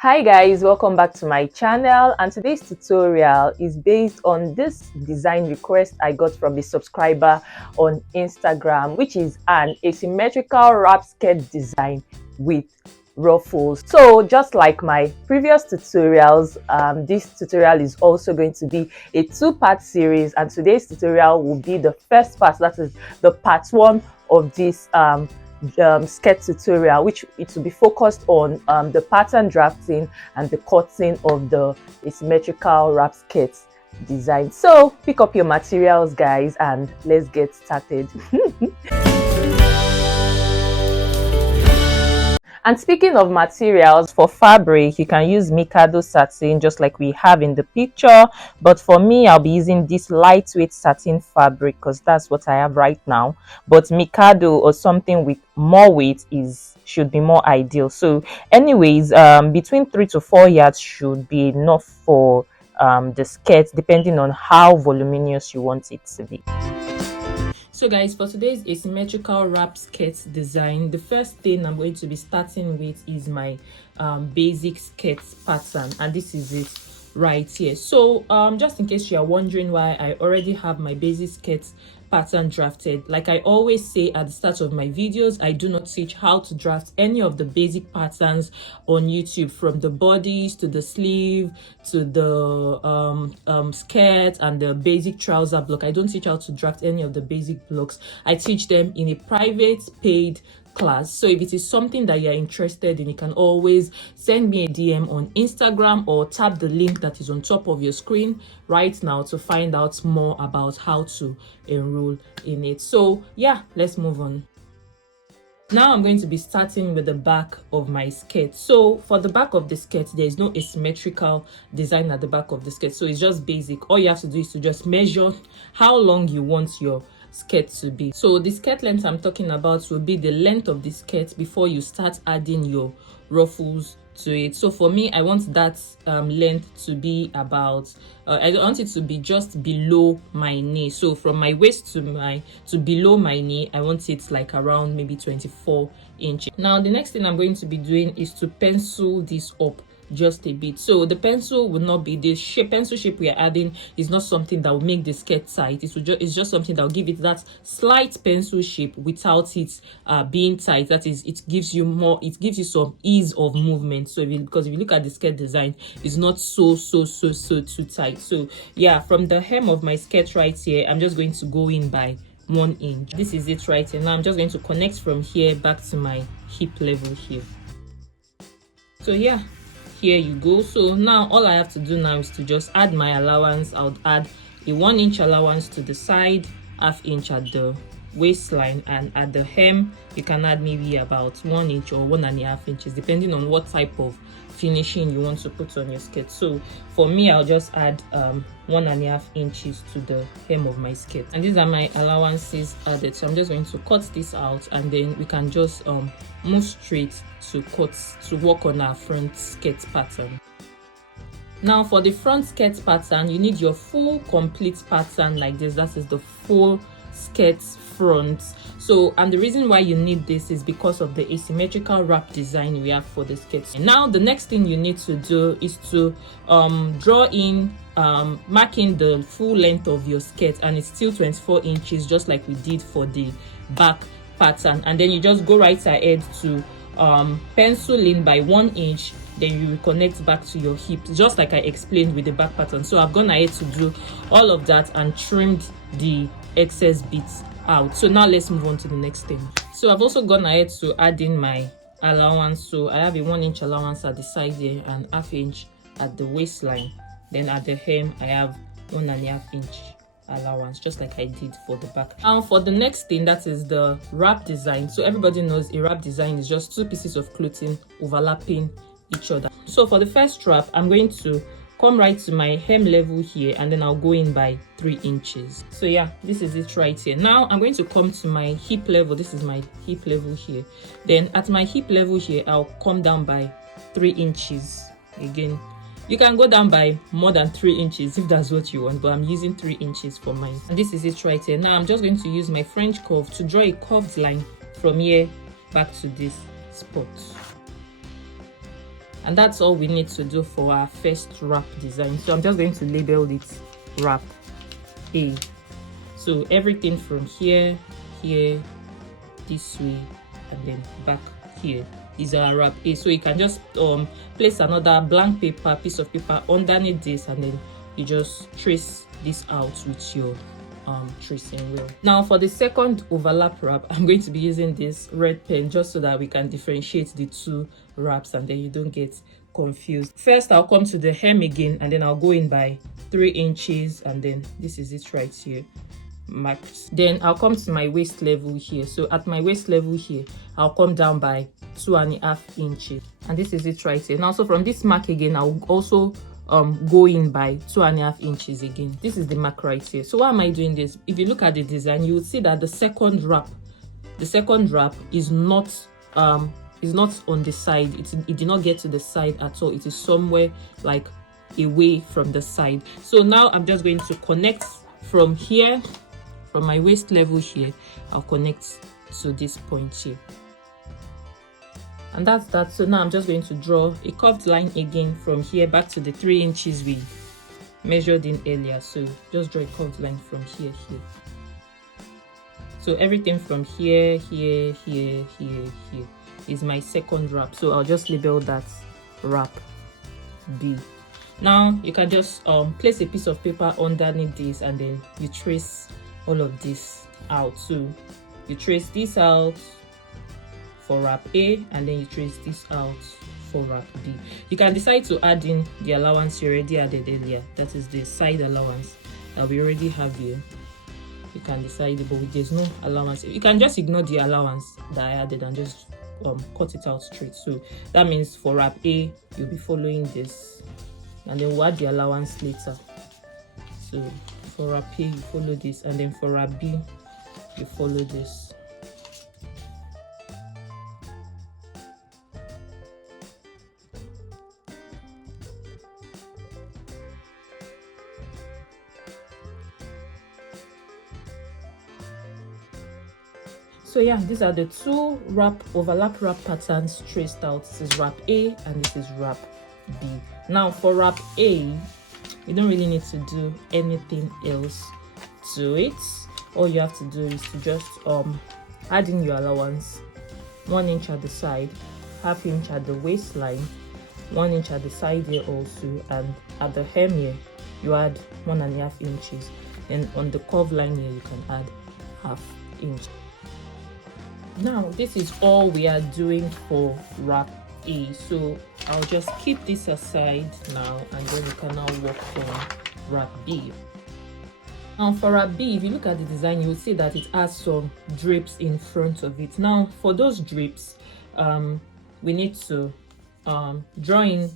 Hi guys, welcome back to my channel, and today's tutorial is based on this design request I got from a subscriber on Instagram, which is an asymmetrical wrap skirt design with ruffles. So just like my previous tutorials, this tutorial is also going to be a two-part series, and today's tutorial will be the first part, that is the part one of this skirt tutorial, which it will be focused on the pattern drafting and the cutting of the asymmetrical wrap skirt design. So pick up your materials guys and let's get started. And speaking of materials, for fabric you can use Mikado satin just like we have in the picture, but for me I'll be using this lightweight satin fabric because that's what I have right now. But Mikado or something with more weight should be more ideal. So anyways, between 3 to 4 yards should be enough for the skirt, depending on how voluminous you want it to be. So guys, for today's asymmetrical wrap skirt design, the first thing I'm going to be starting with is my basic skirt pattern, and this is it right here. So just in case you are wondering why I already have my basic skirt pattern drafted, like I always say at the start of my videos, I do not teach how to draft any of the basic patterns on YouTube, from the bodies to the sleeve to the skirt and the basic trouser block. I don't teach how to draft any of the basic blocks. I teach them in a private paid class. So if it is something that you're interested in, you can always send me a DM on Instagram or tap the link that is on top of your screen right now to find out more about how to enroll in it. So yeah, let's move on. Now I'm going to be starting with the back of my skirt. So for the back of the skirt, there is no asymmetrical design at the back of the skirt, so it's just basic. All you have to do is to just measure how long you want your skirt to be. So the skirt length I'm talking about will be the length of the skirt before you start adding your ruffles to it. So for me, I want that length to be about I want it to be just below my knee. So from my waist to below my knee, I want it like around maybe 24 inches. Now the next thing I'm going to be doing is to pencil this up just a bit. So the pencil will not be this pencil shape we are adding is not something that will make the skirt tight. It's just something that will give it that slight pencil shape without it being tight. That is, it gives you some ease of movement. So because if you look at the skirt design, it's not so too tight. So yeah, from the hem of my skirt right here, I'm just going to go in by 1 inch. This is it right here. Now I'm just going to connect from here back to my hip level here. So yeah, here you go. So now all I have to do now is to just add my allowance. I'll add a 1 inch allowance to the side, ½ inch at the waistline, and at the hem you can add maybe about 1 inch or 1.5 inches, depending on what type of finishing you want to put on your skirt. So for me, I'll just add 1.5 inches to the hem of my skirt, and these are my allowances added. So I'm just going to cut this out, and then we can just move straight to work on our front skirt pattern. Now for the front skirt pattern, you need your full complete pattern like this. That is the full skirt front. So, and the reason why you need this is because of the asymmetrical wrap design we have for the skirt. And now the next thing you need to do is to draw in marking the full length of your skirt, and it's still 24 inches just like we did for the back pattern. And then you just go right ahead to pencil in by 1 inch, then you will connect back to your hip just like I explained with the back pattern. So I've gone ahead to do all of that and trimmed the excess bits out. So now let's move on to the next thing. So I've also gone ahead to add in my allowance. So I have a 1 inch allowance at the side here and ½ inch at the waistline. Then at the hem I have 1.5 inch allowance, just like I did for the back. Now for the next thing, that is the wrap design. So everybody knows a wrap design is just 2 pieces of clothing overlapping each other. So for the first wrap, I'm going to come right to my hem level here, and then I'll go in by 3 inches. So yeah, this is it right here. Now I'm going to come to my hip level. This is my hip level here. Then at my hip level here, I'll come down by 3 inches. Again, you can go down by more than 3 inches if that's what you want, but I'm using 3 inches for mine. And this is it right here. Now I'm just going to use my French curve to draw a curved line from here back to this spot. And that's all we need to do for our first wrap design. So I'm just going to label it wrap A. So everything from here, here, this way, and then back here is our wrap A. So you can just place another blank paper, piece of paper underneath this, and then you just trace this out with your tracing wheel. Now for the second overlap wrap, I'm going to be using this red pen just so that we can differentiate the two wraps and then you don't get confused. First, I'll come to the hem again, and then I'll go in by 3 inches, and then this is it right here marked. Then I'll come to my waist level here. So at my waist level here, I'll come down by 2.5 inches, and this is it right here. Now, so from this mark again, I'll also go in by 2.5 inches again. This is the mark right here. So why am I doing this? If you look at the design, you will see that the second wrap is not on the side. It did not get to the side at all. It is somewhere like away from the side. So now I'm just going to connect from here, from my waist level here. I'll connect to this point here, and that's that. So now I'm just going to draw a curved line again from here back to the 3 inches we measured in earlier. So just draw a curved line from here. So everything from here is my second wrap. So I'll just label that wrap B. Now you can just place a piece of paper underneath this, and then you trace all of this out. So you trace this out for wrap A, and then you trace this out for wrap B. You can decide to add in the allowance you already added earlier. That is the side allowance that we already have here. You can decide, but there's no allowance. You can just ignore the allowance that I added and just cut it out straight. So that means for wrap A, you'll be following this, and then we'll add the allowance later. So for wrap A, you follow this, and then for wrap B, you follow this. So yeah, these are the two overlap wrap patterns traced out. This is wrap A and this is wrap B. Now for wrap A, you don't really need to do anything else to it. All you have to do is to just add in your allowance, 1 inch at the side, 1/2 inch at the waistline, 1 inch at the side here also, and at the hem here you add 1.5 inches, and on the curve line here you can add 1/2 inch. Now this is all we are doing for wrap A. So I'll just keep this aside now, and then we can now work on wrap B. Now for wrap B, if you look at the design, you will see that it has some drapes in front of it. Now for those drapes, we need to draw in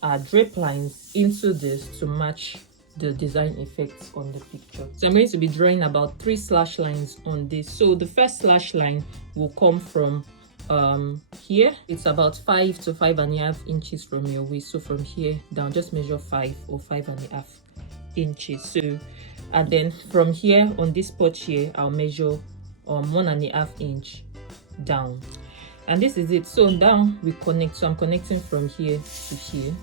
our drape lines into this to match the design effects on the picture. So I'm going to be drawing about 3 slash lines on this. So the first slash line will come from here. It's about 5 to 5.5 inches from your waist. So from here down, just measure 5 or 5.5 inches. So, and then from here on this spot here, I'll measure 1.5 inch down, and this is it. So down we connect. So I'm connecting from here to here.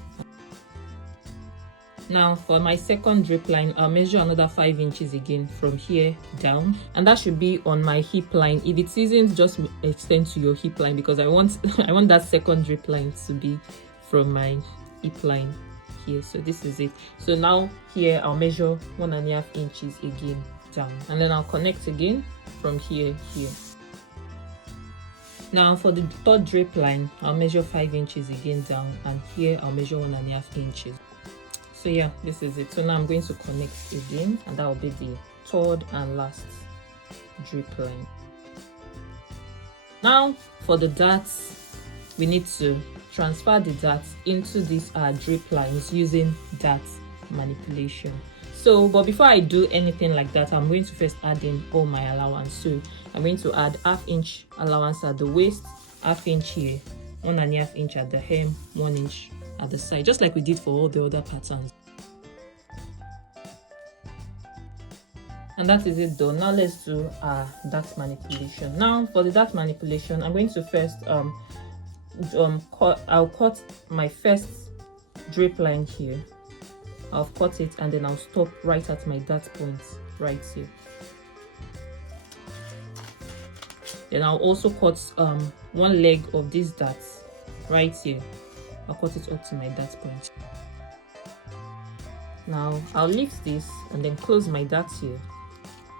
Now for my second drape line, I'll measure another 5 inches again from here down, and that should be on my hip line. If it isn't, just extend to your hip line, because I want I want that second drape line to be from my hip line here. So this is it. So now here I'll measure 1.5 inches again down, and then I'll connect again from here. Now for the third drape line, I'll measure 5 inches again down, and here I'll measure 1.5 inches. So yeah, this is it. So now I'm going to connect again, and that will be the third and last drape line. Now for the darts, we need to transfer the darts into these drape lines using dart manipulation. So but before I do anything like that, I'm going to first add in all my allowance. So I'm going to add 1/2 inch allowance at the waist, 1/2 inch here, 1.5 inch at the hem, 1 inch at the side, just like we did for all the other patterns. And that is it though. Now let's do our dart manipulation. Now for the dart manipulation, I'm going to first I'll cut my first drape line here. I'll cut it and then I'll stop right at my dart point right here. Then I'll also cut one leg of this dart right here. I'll cut it up to my dart point. Now I'll lift this and then close my dart here,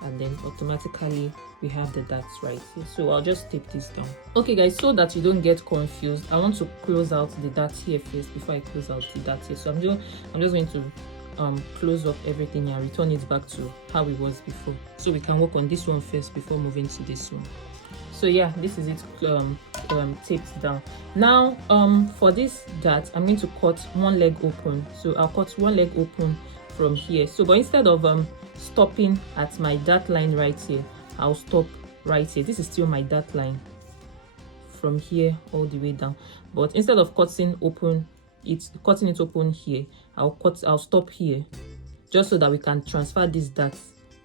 and then automatically we have the darts right here. So I'll just tape this down. Okay guys, so that you don't get confused, I want to close out the dart here first before I close out the dart here. So I'm just going to close up everything and return it back to how it was before, so we can work on this one first before moving to this one. So yeah, this is it taped down. Now for this dart, I'm going to cut one leg open. So I'll cut one leg open from here. So but instead of stopping at my dart line right here, I'll stop right here. This is still my dart line from here all the way down, but instead of cutting it open here, I'll stop here, just so that we can transfer this dart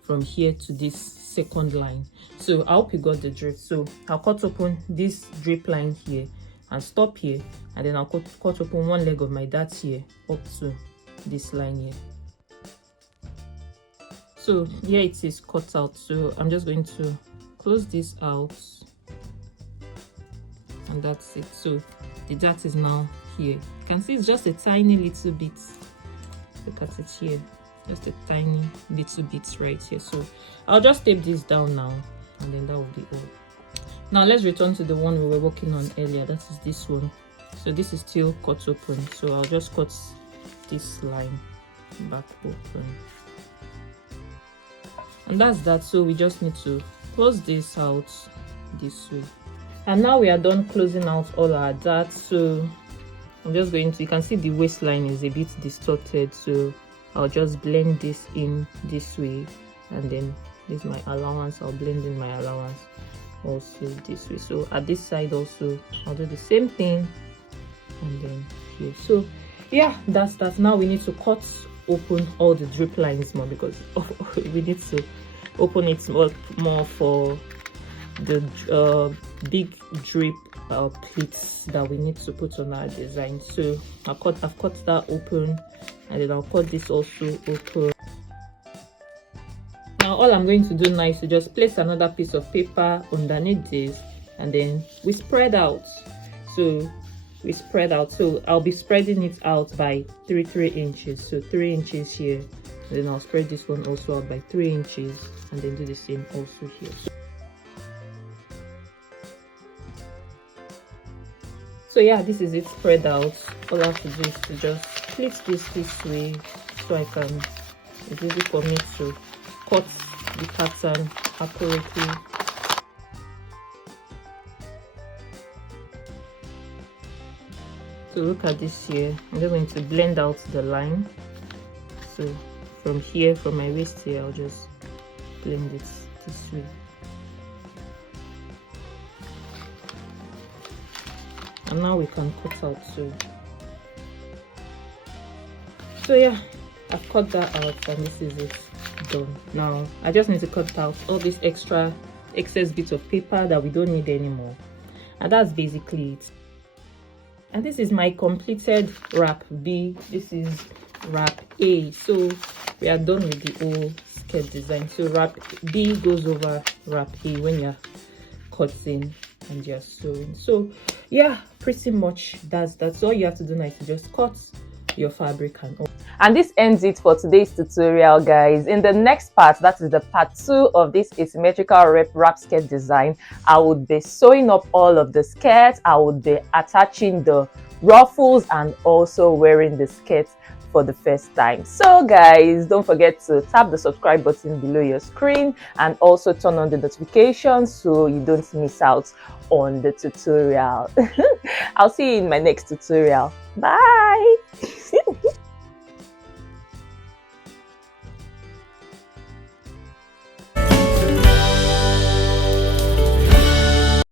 from here to this second line. So I hope you got the drift. So I'll cut open this drape line here and stop here, and then I'll cut open one leg of my dart here up to this line here. So here it is cut out. So I'm just going to close this out, and that's it. So the dart is now here. You can see it's just a tiny little bit. Look at it here, just a tiny little bit right here. So I'll just tape this down now, and then that will be all. Now let's return to the one we were working on earlier. That is this one. So this is still cut open, so I'll just cut this line back open, and that's that. So we just need to close this out this way, and now we are done closing out all our darts. So I'm just going to, you can see the waistline is a bit distorted, so I'll just blend this in this way, and then this is my allowance. I'll blend in my allowance also this way. So at this side also I'll do the same thing, and then here. So yeah, that's that. Now we need to cut open all the drip lines more, because we need to open it more for the big drip pleats that we need to put on our design. So I've cut that open, and then I'll cut this also open. Now all I'm going to do now is to just place another piece of paper underneath this, and then we spread out. So we spread out, so I'll be spreading it out by 3 inches. So 3 inches here, and then I'll spread this one also out by 3 inches, and then do the same also here. So yeah, this is it spread out. All I have to do is to just pleat this way, so it's easy for me to cut the pattern accurately. So look at this here. I'm just going to blend out the line. So from here, from my waist here, I'll just blend it this way. And now we can cut out too. So yeah, I've cut that out, and this is it done. Now I just need to cut out all this excess bits of paper that we don't need anymore, and that's basically it. And this is my completed wrap B. This is wrap A. So we are done with the whole skirt design. So wrap B goes over wrap A when you're cutting and you're sewing. So yeah, pretty much that's all you have to do now, is to just cut your fabric and this ends it for today's tutorial, guys. In the next part, that is the part 2 of this asymmetrical wrap skirt design, I would be sewing up all of the skirts. I would be attaching the ruffles and also wearing the skirt for the first time. So guys, don't forget to tap the subscribe button below your screen, and also turn on the notifications so you don't miss out on the tutorial. I'll see you in my next tutorial. Bye.